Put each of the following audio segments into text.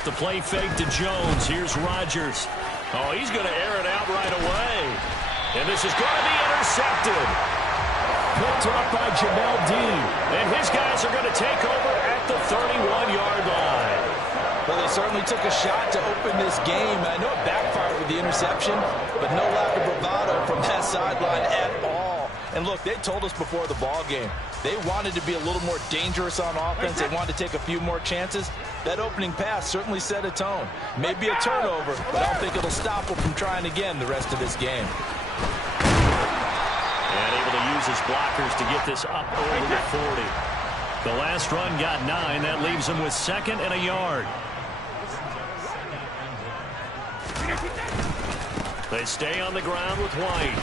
Off the play fake to Jones. Here's Rodgers. Oh, he's going to air it out right away. And this is going to be intercepted. Picked up by Jamel Dean. And his guys are going to take over at the 31-yard line. Well, they certainly took a shot to open this game. I know it backfired with the interception, but no lack of bravado from that sideline at all. And look, they told us before the ball game, they wanted to be a little more dangerous on offense. They wanted to take a few more chances. That opening pass certainly set a tone. Maybe a turnover, but I don't think it'll stop them from trying again the rest of this game. And able to use his blockers to get this up over the 40. The last run got 9. That leaves him with 2nd and a yard. They stay on the ground with White.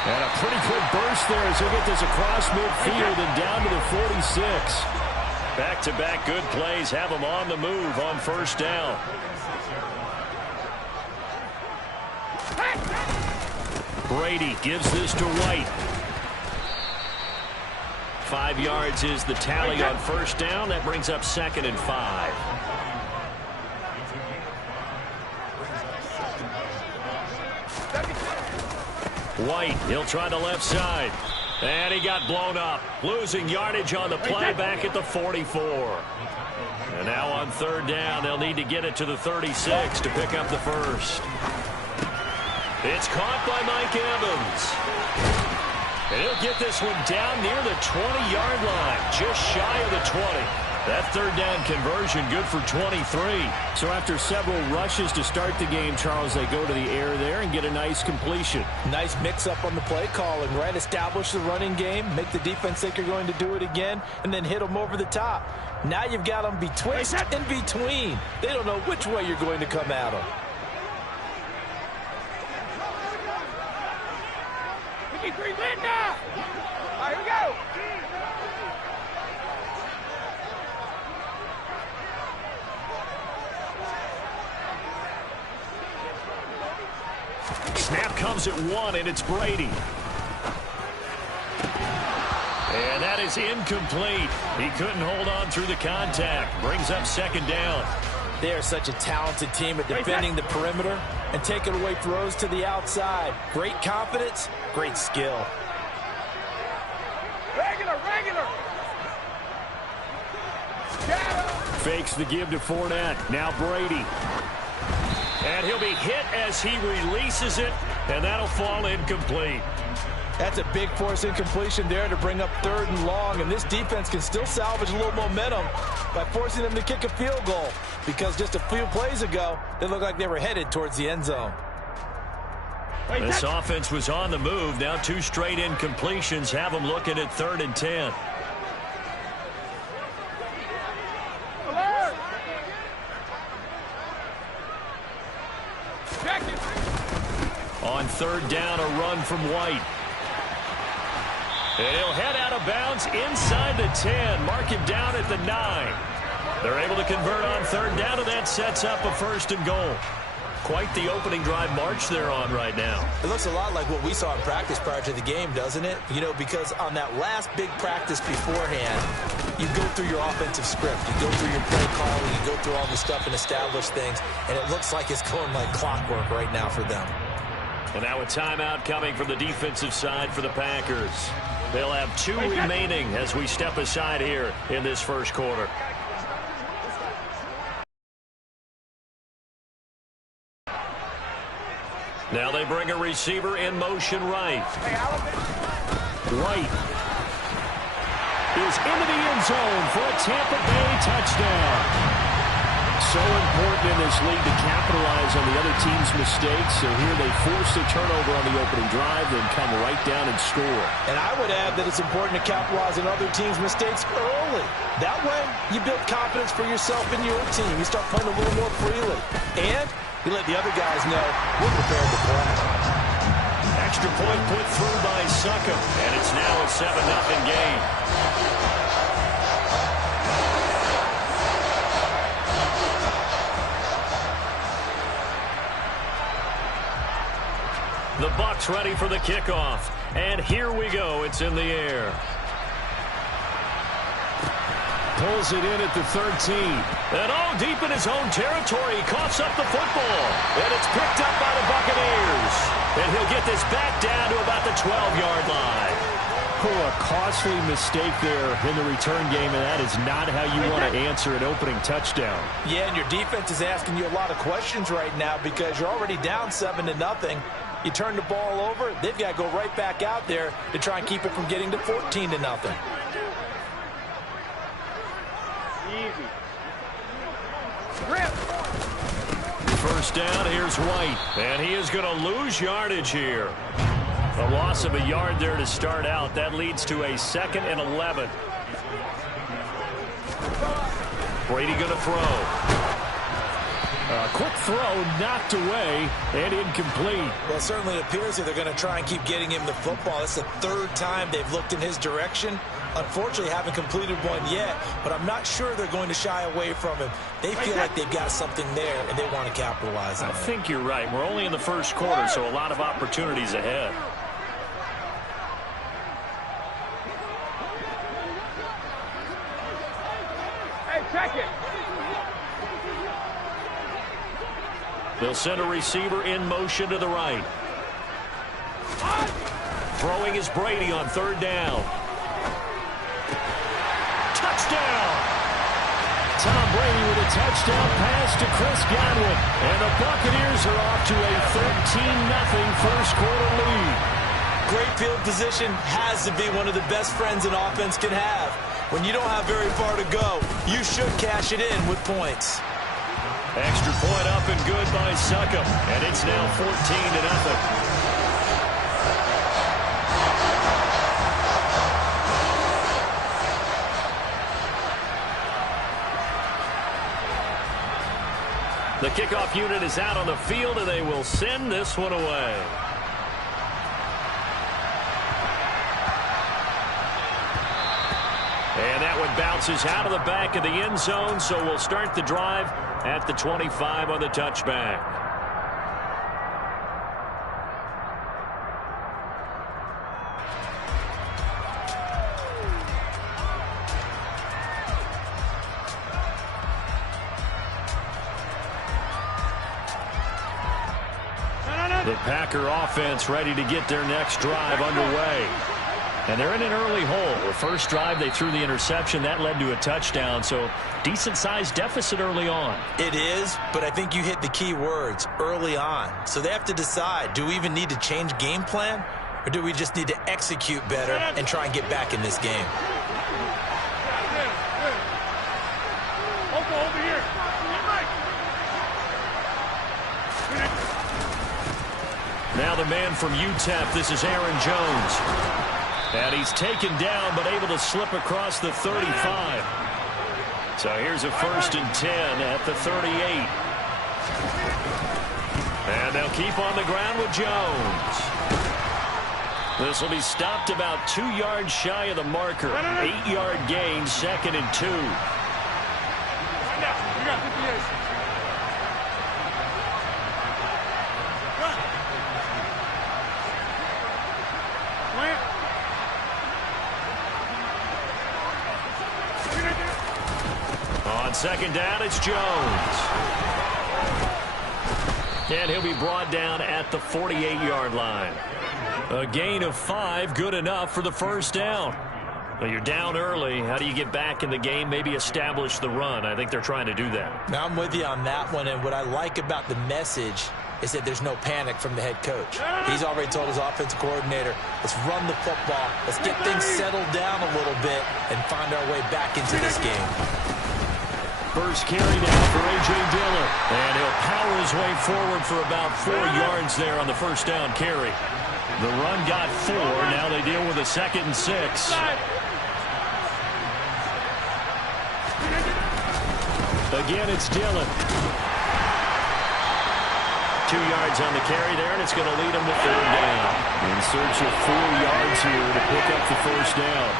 And a pretty quick burst there as he'll get this across midfield and down to the 46. Back-to-back good plays have him on the move on first down. Brady gives this to White. 5 yards is the tally on first down. That brings up 2nd and 5. White, he'll try the left side. And he got blown up. Losing yardage on the play back at the 44. And now on third down, they'll need to get it to the 36 to pick up the first. It's caught by Mike Evans. And he'll get this one down near the 20-yard line, just shy of the 20. That third down conversion good for 23. So after several rushes to start the game, Charles, they go to the air there and get a nice completion. Nice mix-up on the play calling, right? Establish the running game, make the defense think you're going to do it again, and then hit them over the top. Now you've got them betwixt and between. They don't know which way you're going to come at them. Here we go. Snap comes at 1, and it's Brady. And that is incomplete. He couldn't hold on through the contact. Brings up 2nd down. They are such a talented team at defending the perimeter and taking away throws to the outside. Great confidence, great skill. Regular. Fakes the give to Fournette. Now Brady. And he'll be hit as he releases it, and that'll fall incomplete. That's a big force incompletion there to bring up 3rd and long, and this defense can still salvage a little momentum by forcing them to kick a field goal, because just a few plays ago, they looked like they were headed towards the end zone. This offense was on the move. Now 2 straight incompletions have them looking at 3rd and 10. On third down, a run from White. And he'll head out of bounds inside the 10. Mark him down at the 9. They're able to convert on third down, and that sets up a 1st and goal. Quite the opening drive march they're on right now. It looks a lot like what we saw in practice prior to the game, doesn't it? You know, because on that last big practice beforehand, you go through your offensive script. You go through your play calling. You go through all the stuff and establish things. And it looks like it's going like clockwork right now for them. And now a timeout coming from the defensive side for the Packers. They'll have 2 remaining as we step aside here in this first quarter. Now they bring a receiver in motion right. White is into the end zone for a Tampa Bay touchdown. So important in this league to capitalize on the other team's mistakes. So here they force a turnover on the opening drive, then come right down and score. And I would add that it's important to capitalize on other teams' mistakes early. That way, you build confidence for yourself and your team. You start playing a little more freely. And you let the other guys know we're prepared to play. Extra point put through by Succop, and it's now a 7-0 game. The Bucs ready for the kickoff. And here we go. It's in the air. pulls it in at the 13. And deep in his own territory, he coughs up the football. And it's picked up by the Buccaneers. And he'll get this back down to about the 12-yard line. Oh, a costly mistake there in the return game, and that is not how you want to answer an opening touchdown. Yeah, and your defense is asking you a lot of questions right now because you're already down 7-0. You turn the ball over, they've got to go right back out there to try and keep it from getting to 14-0. Easy. Grip. First down, here's White. And he is going to lose yardage here. A loss of a yard there to start out. That leads to a 2nd and 11. Brady going to throw. A quick throw knocked away and incomplete. Well, it certainly appears that they're going to try and keep getting him the football. It's the 3rd time they've looked in his direction. Unfortunately, haven't completed one yet, but I'm not sure they're going to shy away from him. They feel like they've got something there, and they want to capitalize on it. I think you're right. We're only in the first quarter, so a lot of opportunities ahead. Hey, check it. They'll send a receiver in motion to the right. Throwing is Brady on 3rd down. Touchdown! Tom Brady with a touchdown pass to Chris Godwin. And the Buccaneers are off to a 13-0 first quarter lead. Great field position has to be one of the best friends an offense can have. When you don't have very far to go, you should cash it in with points. Extra point up and good by Succop. And it's now 14-0. The kickoff unit is out on the field, and they will send this one away. And that one bounces out of the back of the end zone, so we'll start the drive at the 25 on the touchback. The Packer offense ready to get their next drive underway. And they're in an early hole. The first drive, they threw the interception. That led to a touchdown, so decent-sized deficit early on. It is, but I think you hit the key words, early on. So they have to decide, do we even need to change game plan, or do we just need to execute better and try and get back in this game? Over here. Now the man from UTEP, this is Aaron Jones. And he's taken down, but able to slip across the 35. So here's a 1st and 10 at the 38. And they'll keep on the ground with Jones. This will be stopped about 2 yards shy of the marker. 8-yard gain, 2nd and 2. On 2nd down, it's Jones. And he'll be brought down at the 48-yard line. A gain of 5, good enough for the 1st down. Well, you're down early. How do you get back in the game, maybe establish the run? I think they're trying to do that. Now, I'm with you on that one, and what I like about the message is that there's no panic from the head coach. He's already told his offensive coordinator, let's run the football, let's get things settled down a little bit and find our way back into this game. First carry now for A.J. Dillon. And he'll power his way forward for about 4 yards there on the 1st down carry. The run got 4. Now they deal with a 2nd and 6. Again, it's Dillon. 2 yards on the carry there, and it's going to lead him to 3rd down. In search of 4 yards here to pick up the 1st down.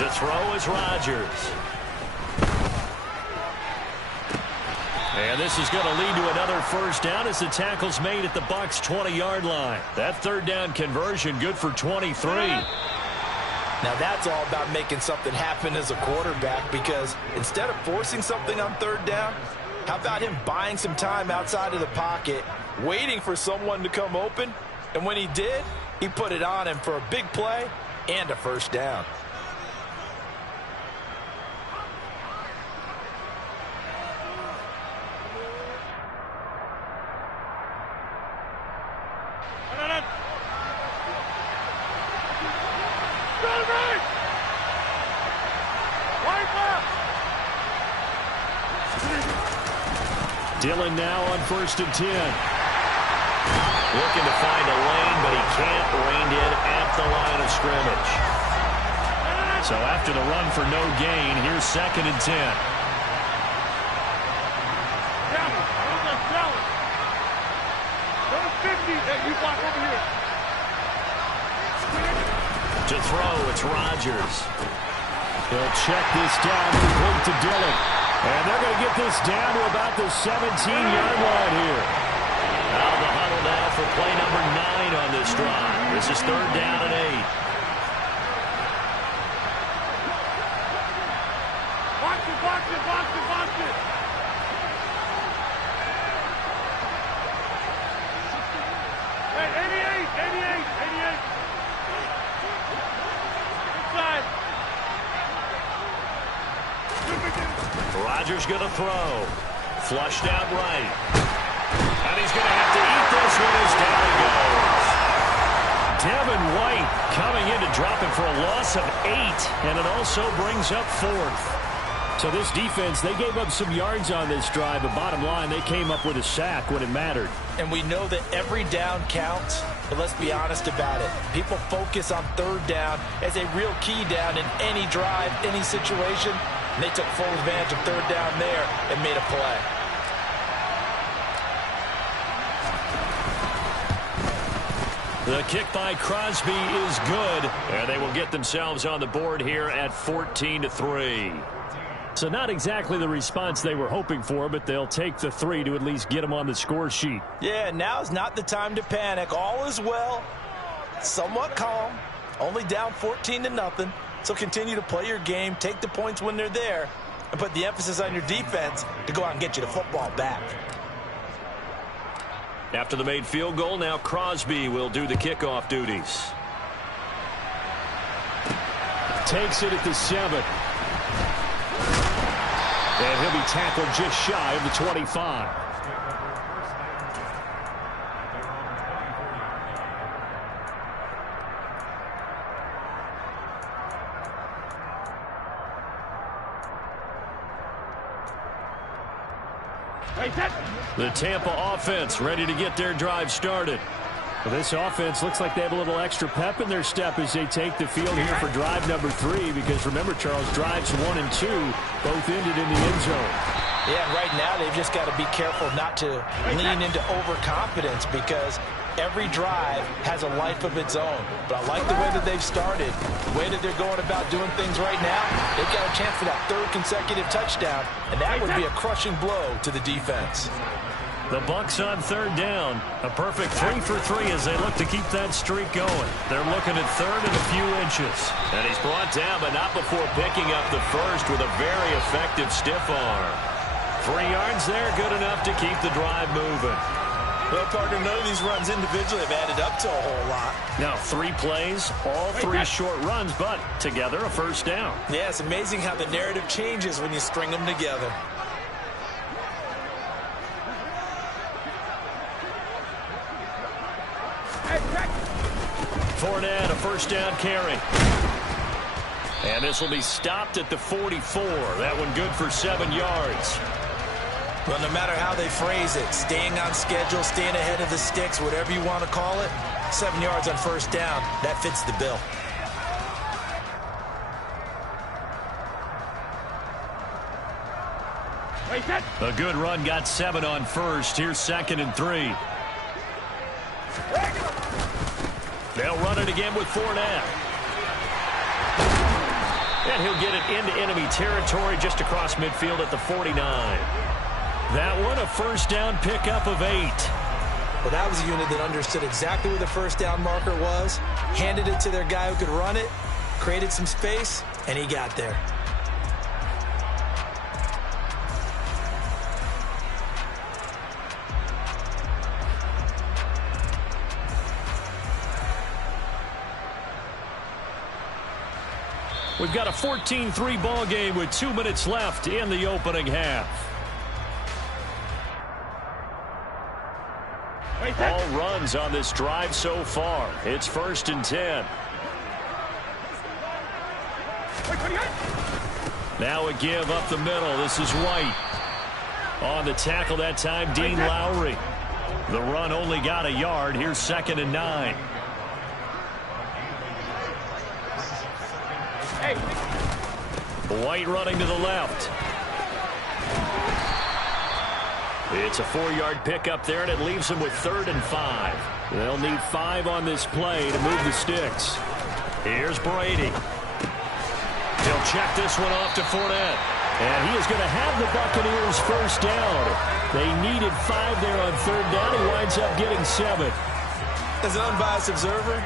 To throw is Rodgers. And this is going to lead to another first down as the tackle's made at the Bucs' 20-yard line. That third down conversion good for 23. Now that's all about making something happen as a quarterback, because instead of forcing something on third down, how about him buying some time outside of the pocket, waiting for someone to come open, and when he did, he put it on him for a big play and a first down. Dillon now on 1st and 10. Looking to find a lane, but he can't. Reined in at the line of scrimmage. So after the run for no gain, here's 2nd and 10. To throw, it's Rodgers. He'll check this down, complete to Dillon. And they're going to get this down to about the 17-yard line here. Out of the huddle now for play number 9 on this drive. This is 3rd down and 8. Box it. Hey, 88. Inside. Rodgers going to throw. Flushed out right. And he's going to have to eat this one as down he goes. Devin White coming in to drop him for a loss of 8. And it also brings up 4th. So this defense, they gave up some yards on this drive, but bottom line, they came up with a sack when it mattered. And we know that every down counts, but let's be honest about it. People focus on third down as a real key down in any drive, any situation. And they took full advantage of third down there and made a play. The kick by Crosby is good, and they will get themselves on the board here at 14-3. So not exactly the response they were hoping for, but they'll take the 3 to at least get them on the score sheet. Yeah, now's not the time to panic. All is well. Somewhat calm. Only down 14-0. So continue to play your game, take the points when they're there, and put the emphasis on your defense to go out and get you the football back. After the made field goal, now Crosby will do the kickoff duties. Takes it at the 7. And he'll be tackled just shy of the 25. The Tampa offense ready to get their drive started. Well, this offense looks like they have a little extra pep in their step as they take the field here for drive number 3, because remember, Charles, drives 1 and 2 both ended in the end zone. Yeah, right now they've just got to be careful not to lean into overconfidence, because every drive has a life of its own. But I like the way that they've started, the way that they're going about doing things right now. They've got a chance for that 3rd consecutive touchdown, and that would be a crushing blow to the defense. The Bucs on 3rd down. A perfect 3 for 3 as they look to keep that streak going. They're looking at 3rd and a few inches. And he's brought down, but not before picking up the first with a very effective stiff arm. 3 yards there, good enough to keep the drive moving. Well, partner, none of these runs individually have added up to a whole lot. Now 3 plays, all 3 short runs, but together a first down. Yeah, it's amazing how the narrative changes when you string them together. Fournette, a first down carry. And this will be stopped at the 44. That one good for 7 yards. Well, no matter how they phrase it, staying on schedule, staying ahead of the sticks, whatever you want to call it, 7 yards on first down, that fits the bill. A good run, got 7 on first. Here's 2nd and 3. They'll run it again with Fournette. And he'll get it into enemy territory just across midfield at the 49. That one, a first down pickup of 8. Well, that was a unit that understood exactly where the first down marker was, handed it to their guy who could run it, created some space, and he got there. We've got a 14-3 ball game with 2 minutes left in the opening half. All runs on this drive so far. It's 1st and 10. Now a give up the middle. This is White. On the tackle that time, Dean Lowry. The run only got a yard. Here's 2nd and 9. White running to the left. It's a 4-yard pickup there, and it leaves them with 3rd and 5. They'll need 5 on this play to move the sticks. Here's Brady. He'll check this one off to Fournette. And he is going to have the Buccaneers first down. They needed 5 there on 3rd down. He winds up getting 7. As an unbiased observer,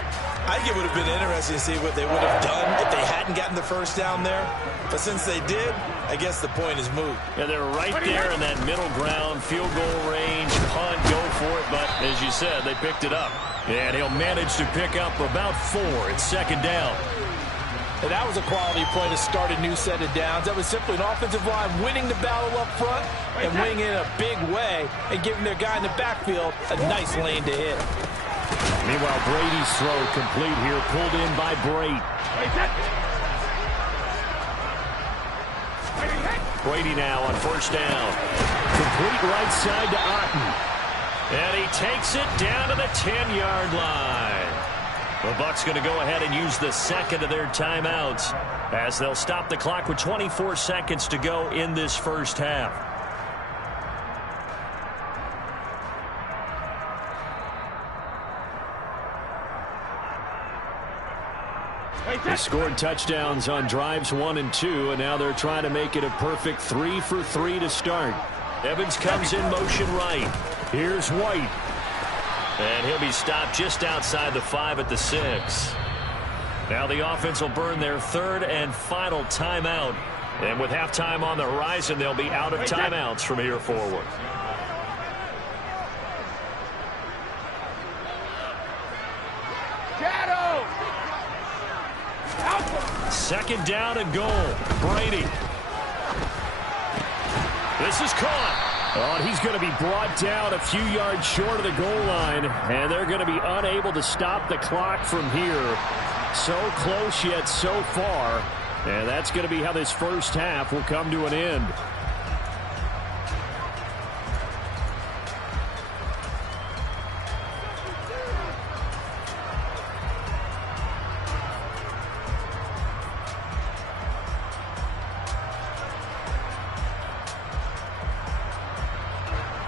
I think it would have been interesting to see what they would have done if they hadn't gotten the first down there. But since they did, I guess the point is moot. Yeah, they're right there in that middle ground, field goal range, punt, go for it. But as you said, they picked it up. And he'll manage to pick up about 4. It's 2nd down. And that was a quality play to start a new set of downs. That was simply an offensive line winning the battle up front and winning it in a big way and giving their guy in the backfield a nice lane to hit. Meanwhile, Brady's throw complete here, pulled in by Brate. Brady now on 1st down. Complete right side to Otten. And he takes it down to the 10-yard line. The Bucs going to go ahead and use the 2nd of their timeouts as they'll stop the clock with 24 seconds to go in this first half. They scored touchdowns on drives 1 and 2, and now they're trying to make it a perfect 3 for 3 to start. Evans comes in motion right. Here's White. And he'll be stopped just outside the 5 at the 6. Now the offense will burn their 3rd and final timeout. And with halftime on the horizon, they'll be out of timeouts from here forward. Second down and goal. Brady. This is caught. Oh, and he's going to be brought down a few yards short of the goal line, and they're going to be unable to stop the clock from here. So close yet so far, and that's going to be how this first half will come to an end.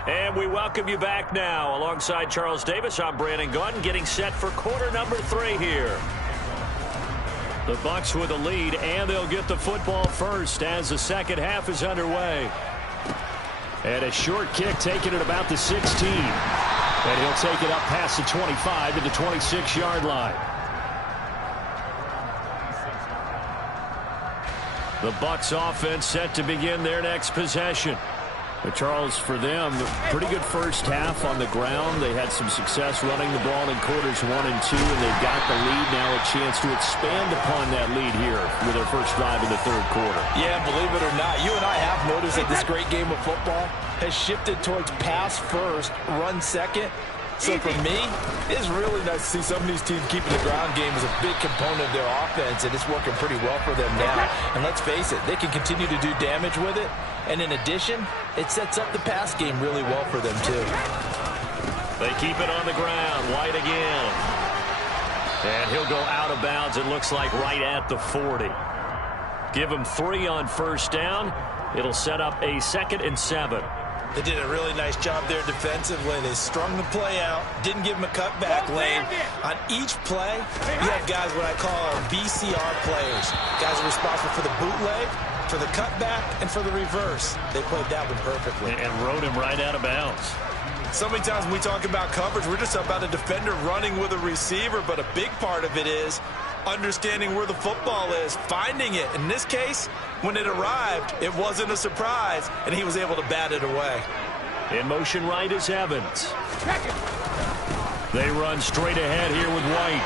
And we welcome you back now. Alongside Charles Davis, I'm Brandon Gaudin, getting set for quarter number 3 here. The Bucs with a lead, and they'll get the football first as the second half is underway. And a short kick taken at about the 16. And he'll take it up past the 25 to the 26-yard line. The Bucs offense set to begin their next possession. But Charles, for them, pretty good first half on the ground. They had some success running the ball in quarters 1 and 2, and they've got the lead now, a chance to expand upon that lead here with their first drive in the 3rd quarter. Yeah, believe it or not, you and I have noticed that this great game of football has shifted towards pass first, run second. So for me, it's really nice to see some of these teams keeping the ground game as a big component of their offense, and it's working pretty well for them now. And let's face it, they can continue to do damage with it. And in addition, it sets up the pass game really well for them, too. They keep it on the ground. White again. And he'll go out of bounds, it looks like, right at the 40. Give him 3 on first down. It'll set up a 2nd and 7. They did a really nice job there defensively. They strung the play out, didn't give him a cutback lane. On each play, you have guys what I call our VCR players. Guys are responsible for the bootleg, for the cutback, and for the reverse. They played that one perfectly. And rode him right out of bounds. So many times when we talk about coverage, we're just about a defender running with a receiver, but a big part of it is understanding where the football is, finding it. In this case, when it arrived, it wasn't a surprise, and he was able to bat it away. In motion right is Evans. They run straight ahead here with White.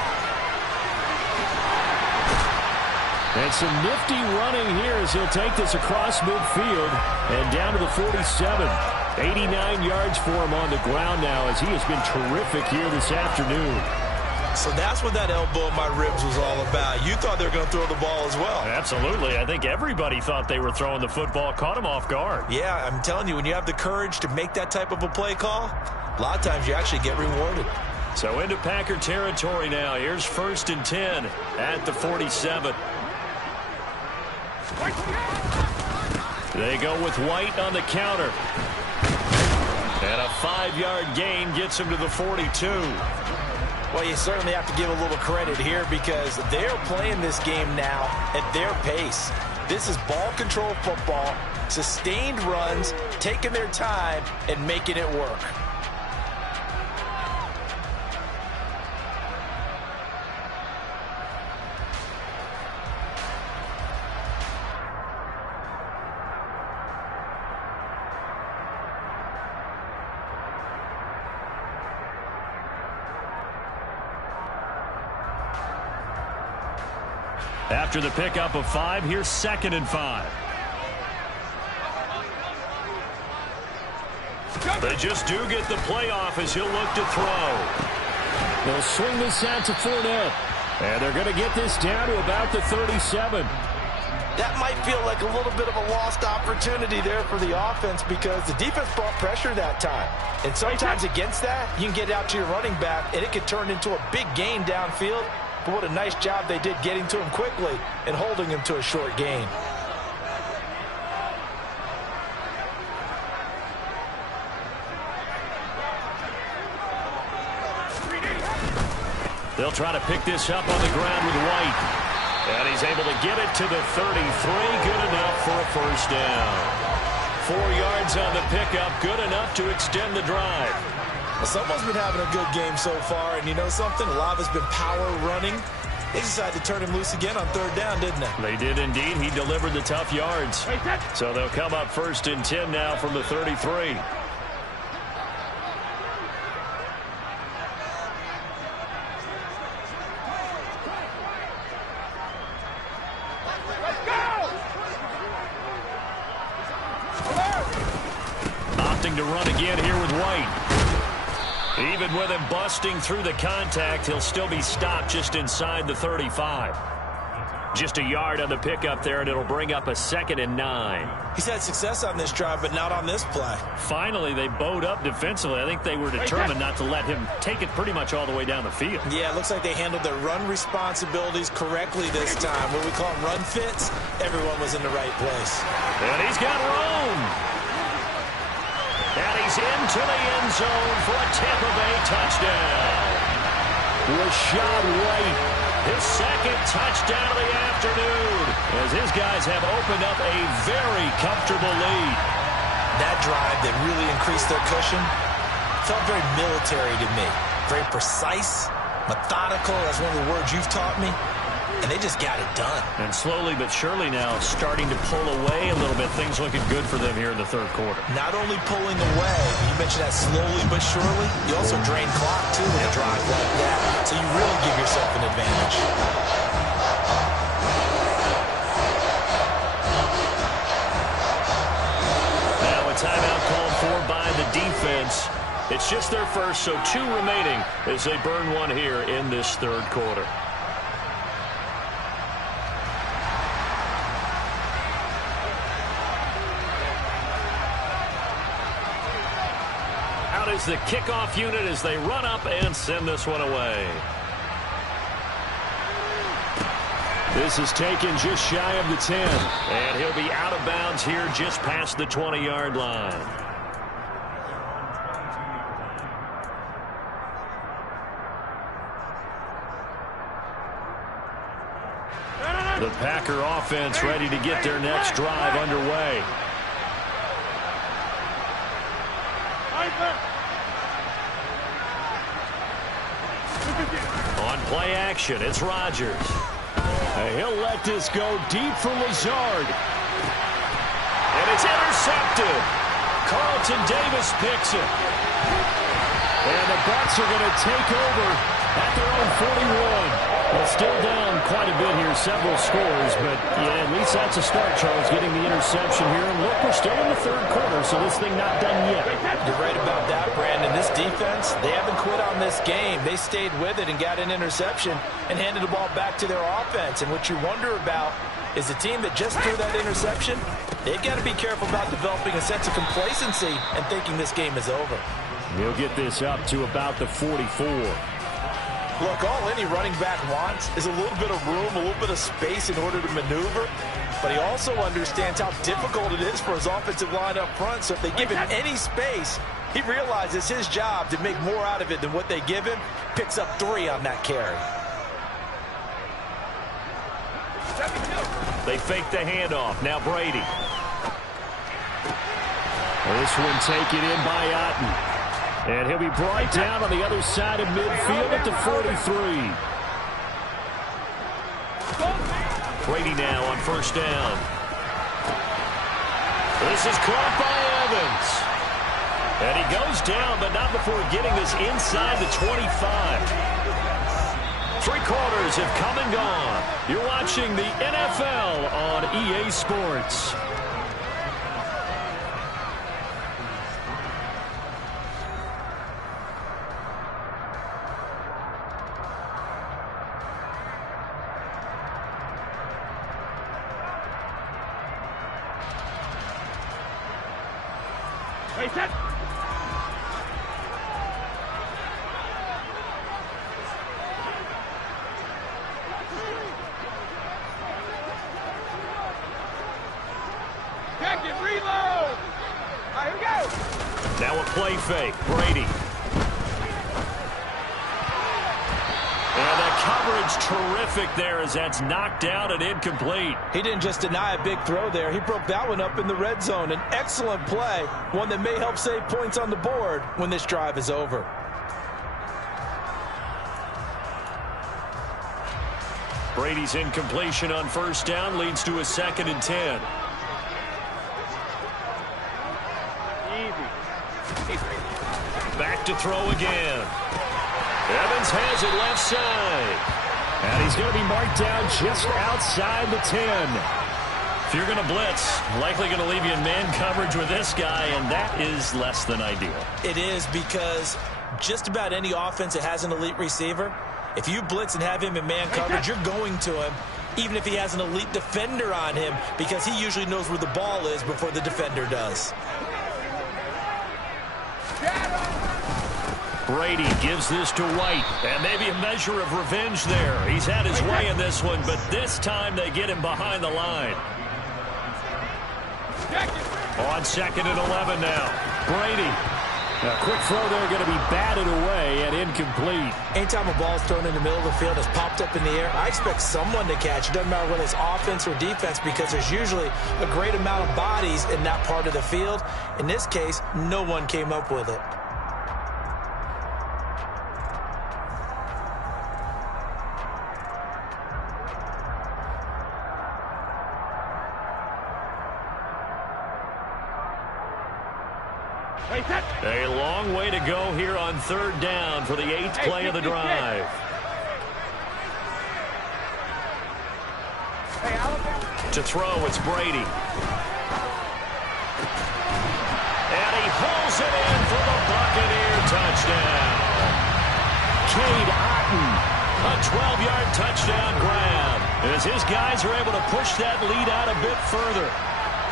And some nifty running here as he'll take this across midfield and down to the 47. 89 yards for him on the ground now as he has been terrific here this afternoon. So that's what that elbow in my ribs was all about. You thought they were going to throw the ball as well. Absolutely. I think everybody thought they were throwing the football, caught him off guard. Yeah, I'm telling you, when you have the courage to make that type of a play call, a lot of times you actually get rewarded. So into Packer territory now. Here's 1st and 10 at the 47. They go with White on the counter. And a 5-yard gain gets him to the 42. Well, you certainly have to give a little credit here because they're playing this game now at their pace. This is ball control football, sustained runs, taking their time, and making it work. After the pickup of 5, here's 2nd and 5. They just do get the play off as he'll look to throw. They'll swing this out to Fournette. And they're going to get this down to about the 37. That might feel like a little bit of a lost opportunity there for the offense because the defense brought pressure that time. And sometimes against that, you can get out to your running back, and it could turn into a big gain downfield. But what a nice job they did getting to him quickly and holding him to a short gain. They'll try to pick this up on the ground with White. And he's able to get it to the 33. Good enough for a 1st down. 4 yards on the pickup. Good enough to extend the drive. Well, someone's been having a good game so far, and you know something? A lot of it's been power running. They decided to turn him loose again on 3rd down, didn't they? They did indeed. He delivered the tough yards. So they'll come up 1st and 10 now from the 33. Opting to run again here with White. Even with him busting through the contact, he'll still be stopped just inside the 35. Just a yard on the pickup there, and it'll bring up a 2nd and 9. He's had success on this drive, but not on this play. Finally, they bowed up defensively. I think they were determined not to let him take it pretty much all the way down the field. Yeah, it looks like they handled their run responsibilities correctly this time. What we call them run fits, everyone was in the right place. And he's got room. And he's into the end zone for a Tampa Bay touchdown. Rashad White, his 2nd touchdown of the afternoon, as his guys have opened up a very comfortable lead. That drive that really increased their cushion felt very military to me. Very precise, methodical. That's one of the words you've taught me. And they just got it done. And slowly but surely now starting to pull away a little bit. Things looking good for them here in the 3rd quarter. Not only pulling away, you mentioned that slowly but surely, you also drain clock too in a drive like that. So you really give yourself an advantage. Now a timeout called for by the defense. It's just their first, so 2 remaining as they burn one here in this 3rd quarter. Is the kickoff unit as they run up and send this one away. This is taken just shy of the 10. And he'll be out of bounds here just past the 20-yard line. Packer offense ready to get their next drive underway. On play action, it's Rodgers. He'll let this go deep for Lazard. And it's intercepted. Carlton Davis picks it. And the Bucs are going to take over at their own 41. Well, still down quite a bit here, several scores, but yeah, at least that's a start, Charles, getting the interception here. And look, we're still in the third quarter, so this thing not done yet. You're right about that, Brandon. This defense, they haven't quit on this game. They stayed with it and got an interception and handed the ball back to their offense. And what you wonder about is the team that just threw that interception, they've got to be careful about developing a sense of complacency and thinking this game is over. He'll get this up to about the 44. Look, all any running back wants is a little bit of room, a little bit of space in order to maneuver. But he also understands how difficult it is for his offensive line up front. So if they give him any space, he realizes his job to make more out of it than what they give him. Picks up 3 on that carry. They fake the handoff. Now Brady. This one taken in by Otten. And he'll be brought down on the other side of midfield at the 43. Brady now on first down. This is caught by Evans. And he goes down, but not before getting this inside the 25. 3 quarters have come and gone. You're watching the NFL on EA Sports. Now a play fake. Brady. And the coverage terrific there as that's knocked down and incomplete. He didn't just deny a big throw there. He broke that one up in the red zone. An excellent play, one that may help save points on the board when this drive is over. Brady's incompletion on first down leads to a 2nd and 10. Back to throw again. Evans has it left side. And he's going to be marked down just outside the 10. If you're going to blitz, likely going to leave you in man coverage with this guy, and that is less than ideal. It is, because just about any offense that has an elite receiver, if you blitz and have him in man coverage, you're going to him, even if he has an elite defender on him, because he usually knows where the ball is before the defender does. Brady gives this to White, and maybe a measure of revenge there. He's had his way in this one, but this time they get him behind the line. On 2nd and 11 now. Brady. A quick throw there going to be batted away and incomplete. Anytime a ball is thrown in the middle of the field, it's popped up in the air, I expect someone to catch. It doesn't matter whether it's offense or defense, because there's usually a great amount of bodies in that part of the field. In this case, no one came up with it. A long way to go here on 3rd down for the 8th play of the drive. To throw, it's Brady. And he pulls it in for the Buccaneer touchdown. Cade Otten, a 12-yard touchdown grab, as his guys are able to push that lead out a bit further.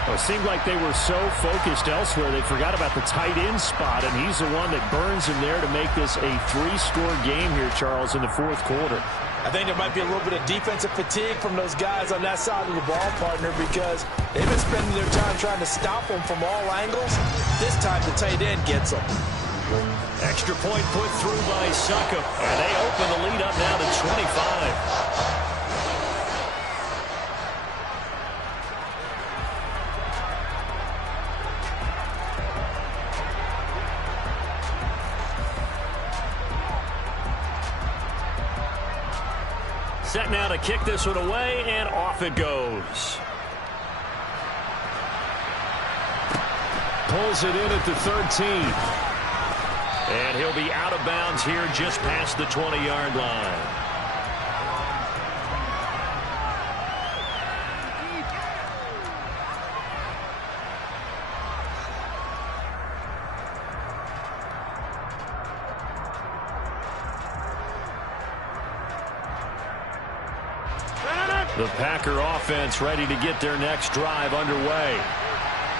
Well, it seemed like they were so focused elsewhere they forgot about the tight end spot, and he's the one that burns him there to make this a 3-score game here, Charles, in the 4th quarter. I think there might be a little bit of defensive fatigue from those guys on that side of the ball, partner, because they've been spending their time trying to stop them from all angles. This time the tight end gets them. Extra point put through by Succop, and they open the lead up now to 25. Set now to kick this one away, and off it goes. Pulls it in at the 13. And he'll be out of bounds here just past the 20-yard line. The Packer offense ready to get their next drive underway.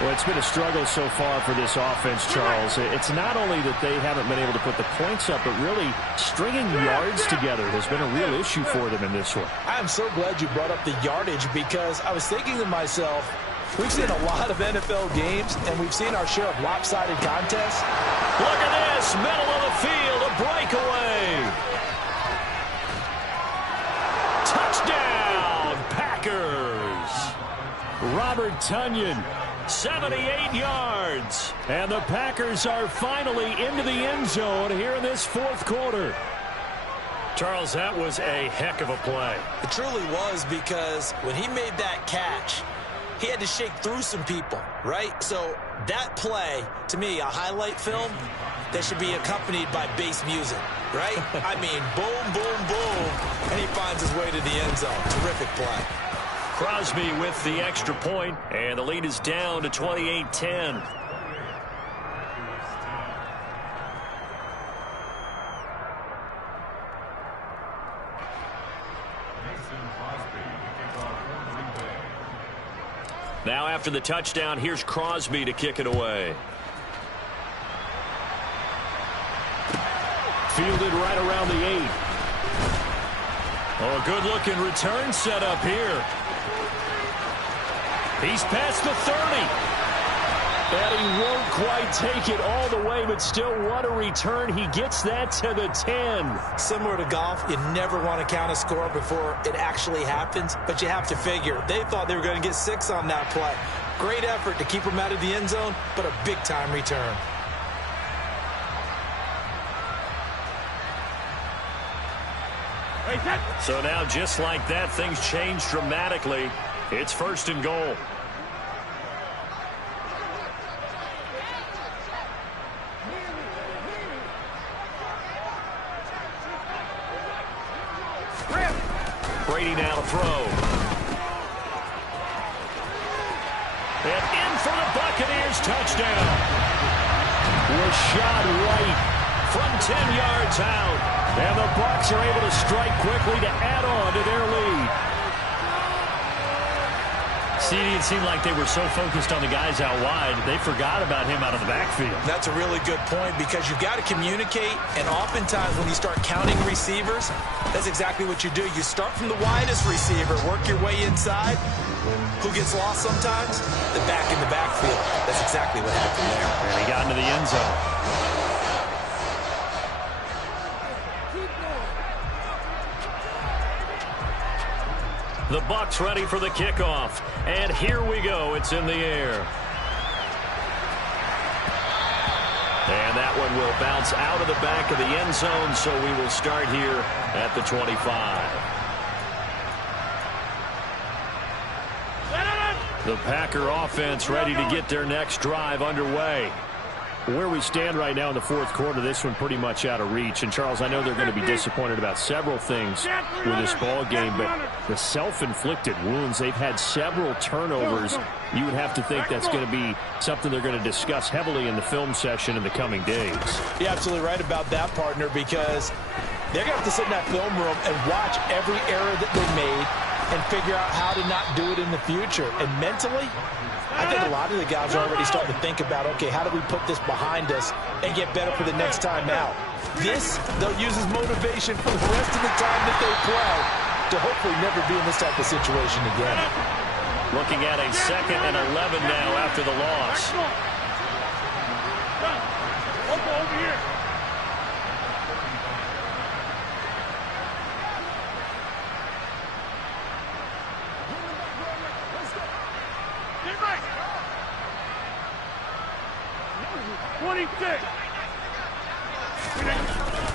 Well, it's been a struggle so far for this offense, Charles. It's not only that they haven't been able to put the points up, but really stringing yards together has been a real issue for them in this one. I'm so glad you brought up the yardage because I was thinking to myself, we've seen a lot of NFL games, and we've seen our share of lopsided contests. Look at this, middle of the field, a breakaway. Touchdown, Packers. Robert Tonyan. 78 yards. And the Packers are finally into the end zone here in this fourth quarter. Charles, that was a heck of a play. It truly was, because when he made that catch, he had to shake through some people, right? So that play, to me, a highlight film that should be accompanied by bass music, right? I mean, boom, boom, boom, and he finds his way to the end zone. Terrific play. Crosby with the extra point, and the lead is down to 28-10. Now after the touchdown, here's Crosby to kick it away. Fielded right around the 8. Oh, a good-looking return set up here. He's past the 30. And he won't quite take it all the way, but still what a return. He gets that to the 10. Similar to golf, you never want to count a score before it actually happens, but you have to figure. They thought they were going to get 6 on that play. Great effort to keep them out of the end zone, but a big-time return. So now, just like that, things change dramatically. It's 1st and goal. Brady now to throw. And in for the Buccaneers, touchdown. Rashad White from 10 yards out. And the Bucs are able to strike quickly to add on to their lead. See, it seemed like they were so focused on the guys out wide, they forgot about him out of the backfield. That's a really good point, because you've got to communicate, and oftentimes when you start counting receivers, that's exactly what you do. You start from the widest receiver, work your way inside. Who gets lost sometimes? The back in the backfield. That's exactly what happened there. And he got into the end zone. The Bucs ready for the kickoff. And here we go. It's in the air. And that one will bounce out of the back of the end zone, so we will start here at the 25. The Packer offense ready to get their next drive underway. Where we stand right now in the fourth quarter, this one pretty much out of reach. And, Charles, I know they're going to be disappointed about several things with this ball game, but the self-inflicted wounds, they've had several turnovers. You would have to think that's going to be something they're going to discuss heavily in the film session in the coming days. You're absolutely right about that, partner, because they're going to have to sit in that film room and watch every error that they made and figure out how to not do it in the future. And mentally, I think a lot of the guys are already starting to think about, okay, how do we put this behind us and get better for the next time out? This, they'll use as motivation for the rest of the time that they play to hopefully never be in this type of situation again. Looking at a 2nd and 11 now after the loss. Over here.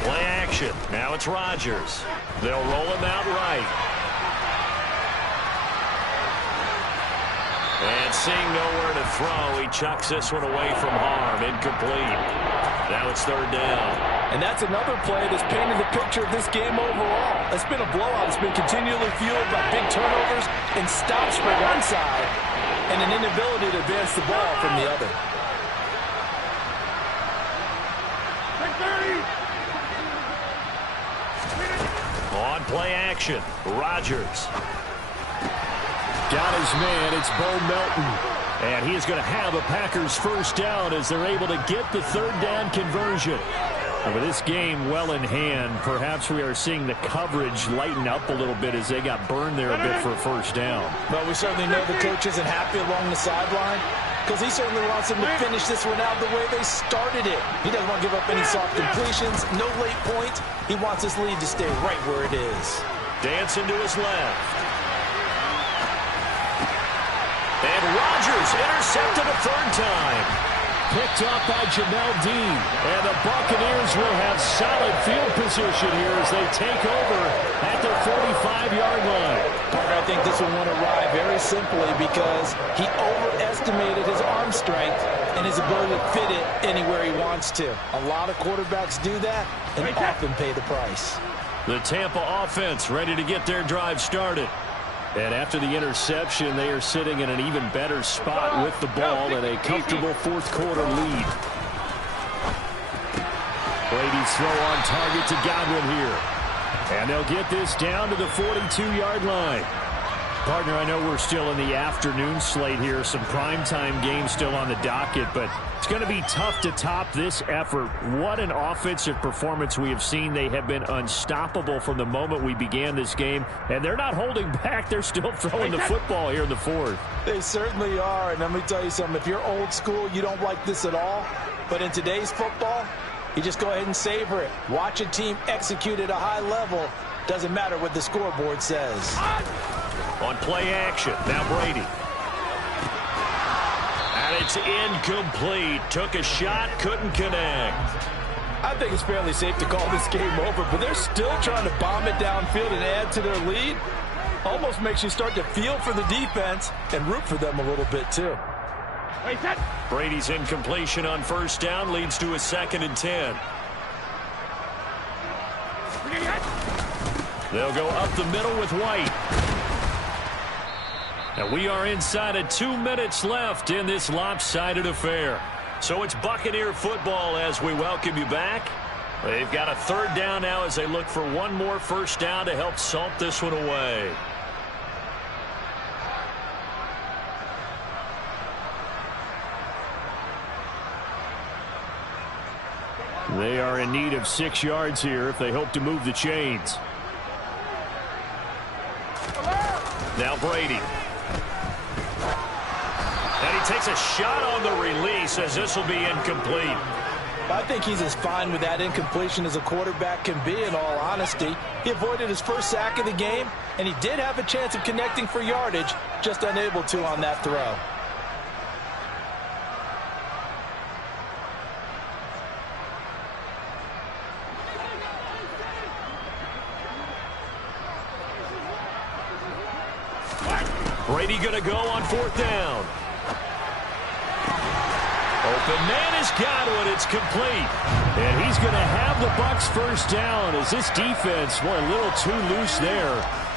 Play action. Now it's Rodgers. They'll roll him out right. And seeing nowhere to throw, he chucks this one away from harm. Incomplete. Now it's third down. And that's another play that's painted the picture of this game overall. It's been a blowout. It's been continually fueled by big turnovers and stops for one side and an inability to advance the ball from the other. On play action, Rodgers. Got his man, it's Bo Melton. And he is going to have a Packers first down as they're able to get the third down conversion. And with this game well in hand, perhaps we are seeing the coverage lighten up a little bit as they got burned there a bit for a first down. Well, we certainly know the coach isn't happy along the sideline because he certainly wants them to finish this one out the way they started it. He doesn't want to give up any soft completions, no late point. He wants this lead to stay right where it is. Dancing to his left. And Rodgers intercepted a third time. Picked off by Jamel Dean. And the Buccaneers will have solid field position here as they take over at their 45-yard line. Parker, I think this one went awry very simply because he overestimated his arm strength and his ability to fit it anywhere he wants to. A lot of quarterbacks do that and often pay the price. The Tampa offense ready to get their drive started. And after the interception, they are sitting in an even better spot with the ball and a comfortable fourth-quarter lead. Brady's throw on target to Godwin here. And they'll get this down to the 42-yard line. Partner, I know we're still in the afternoon slate here. Some primetime games still on the docket, but it's going to be tough to top this effort. What an offensive performance we have seen. They have been unstoppable from the moment we began this game, and they're not holding back. They're still throwing the football here in the fourth. They certainly are, and let me tell you something. If you're old school, you don't like this at all. But in today's football, you just go ahead and savor it. Watch a team execute at a high level. Doesn't matter what the scoreboard says. On play action, now Brady. And it's incomplete. Took a shot, couldn't connect. I think it's fairly safe to call this game over, but they're still trying to bomb it downfield and add to their lead. Almost makes you start to feel for the defense and root for them a little bit too. Brady's incompletion on first down leads to a 2nd and 10. They'll go up the middle with White. And we are inside of 2 minutes left in this lopsided affair. So it's Buccaneer football as we welcome you back. They've got a third down now as they look for one more first down to help salt this one away. They are in need of 6 yards here if they hope to move the chains. Now Brady. And he takes a shot on the release as this will be incomplete. I think he's as fine with that incompletion as a quarterback can be, in all honesty. He avoided his first sack of the game, and he did have a chance of connecting for yardage, just unable to on that throw. Brady going to go on 4th down. Open man is Godwin. It's complete. And he's going to have the Bucs first down as this defense, boy, a little too loose there.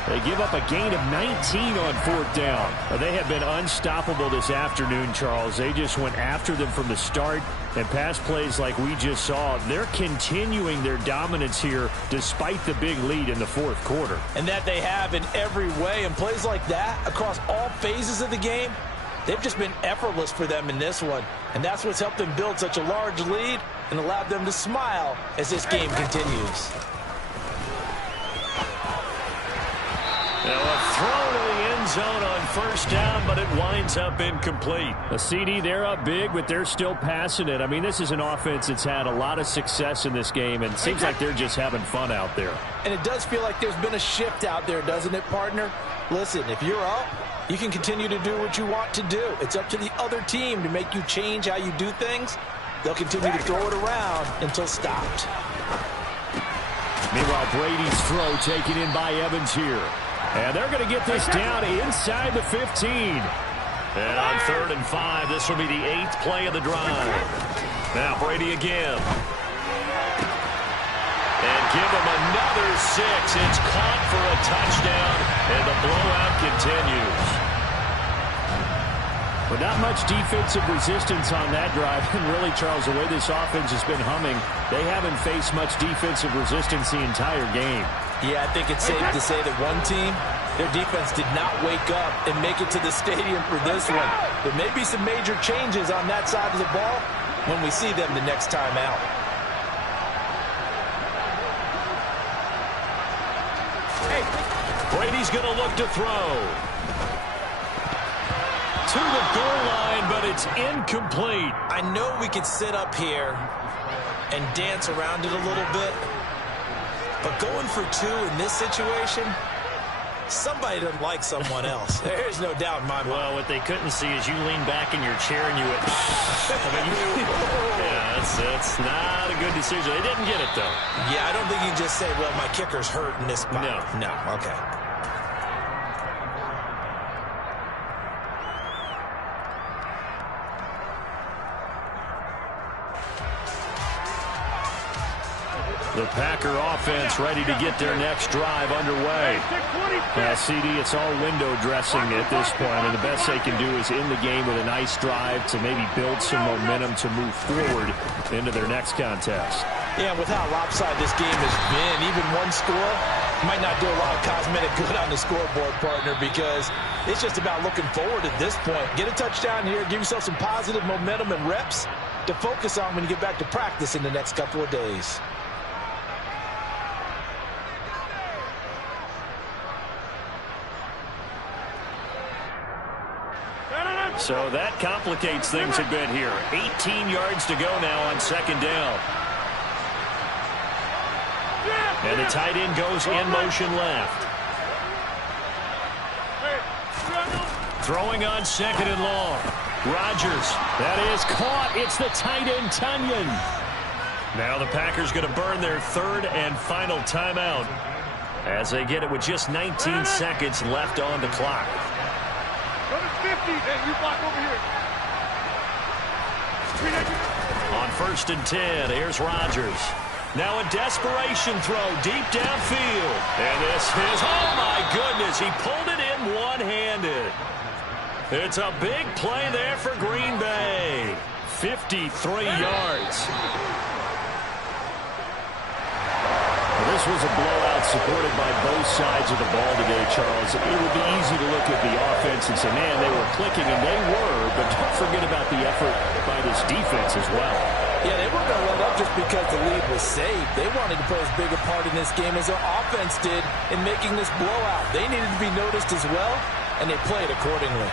They give up a gain of 19 on 4th down. They have been unstoppable this afternoon, Charles. They just went after them from the start. And pass plays like we just saw, they're continuing their dominance here despite the big lead in the fourth quarter. And that they have in every way. And plays like that across all phases of the game, they've just been effortless for them in this one. And that's what's helped them build such a large lead and allowed them to smile as this game continues. Now a throw to the end zone on first down, but it winds up incomplete. A CD, they're up big, but they're still passing it. I mean, this is an offense that's had a lot of success in this game, and it seems like they're just having fun out there. And it does feel like there's been a shift out there, doesn't it, partner? Listen, if you're up, you can continue to do what you want to do. It's up to the other team to make you change how you do things. They'll continue to throw it around until stopped. Meanwhile, Brady's throw taken in by Evans here. And they're going to get this down inside the 15. And on 3rd and 5, this will be the 8th play of the drive. Now Brady again. And give him another 6. It's caught for a touchdown, and the blowout continues. But not much defensive resistance on that drive. And really, Charles, the way this offense has been humming, they haven't faced much defensive resistance the entire game. Yeah, I think it's safe to say that one team, their defense did not wake up and make it to the stadium for this one. There may be some major changes on that side of the ball when we see them the next time out. Brady's going to look to throw. To the goal line, but it's incomplete. I know we could sit up here and dance around it a little bit, but going for 2 in this situation, somebody doesn't like someone else. There's no doubt in my mind. Well, what they couldn't see is you lean back in your chair and you went, yeah, that's not a good decision. They didn't get it, though. Yeah, I don't think you can just say, well, my kicker's hurt in this spot. No, okay. The Packer offense ready to get their next drive underway. CD, it's all window dressing at this point, and the best they can do is end the game with a nice drive to maybe build some momentum to move forward into their next contest. Yeah, with how lopsided this game has been, even one score might not do a lot of cosmetic good on the scoreboard, partner, because it's just about looking forward at this point. Get a touchdown here, give yourself some positive momentum and reps to focus on when you get back to practice in the next couple of days. So that complicates things a bit here. 18 yards to go now on 2nd down. And the tight end goes in motion left. Throwing on 2nd and long. Rodgers. That is caught. It's the tight end, Tunyon. Now the Packers going to burn their 3rd and final timeout as they get it with just 19 seconds left on the clock. 50, then you block over here. On 1st and 10, here's Rodgers. Now a desperation throw deep downfield. And this is, oh my goodness, he pulled it in one-handed. It's a big play there for Green Bay. 53 yards. This was a blowout supported by both sides of the ball today, Charles. It would be easy to look at the offense and say, man, they were clicking, and they were, but don't forget about the effort by this defense as well. Yeah, they weren't going to let up just because the lead was saved. They wanted to play as big a part in this game as their offense did in making this blowout. They needed to be noticed as well, and they played accordingly.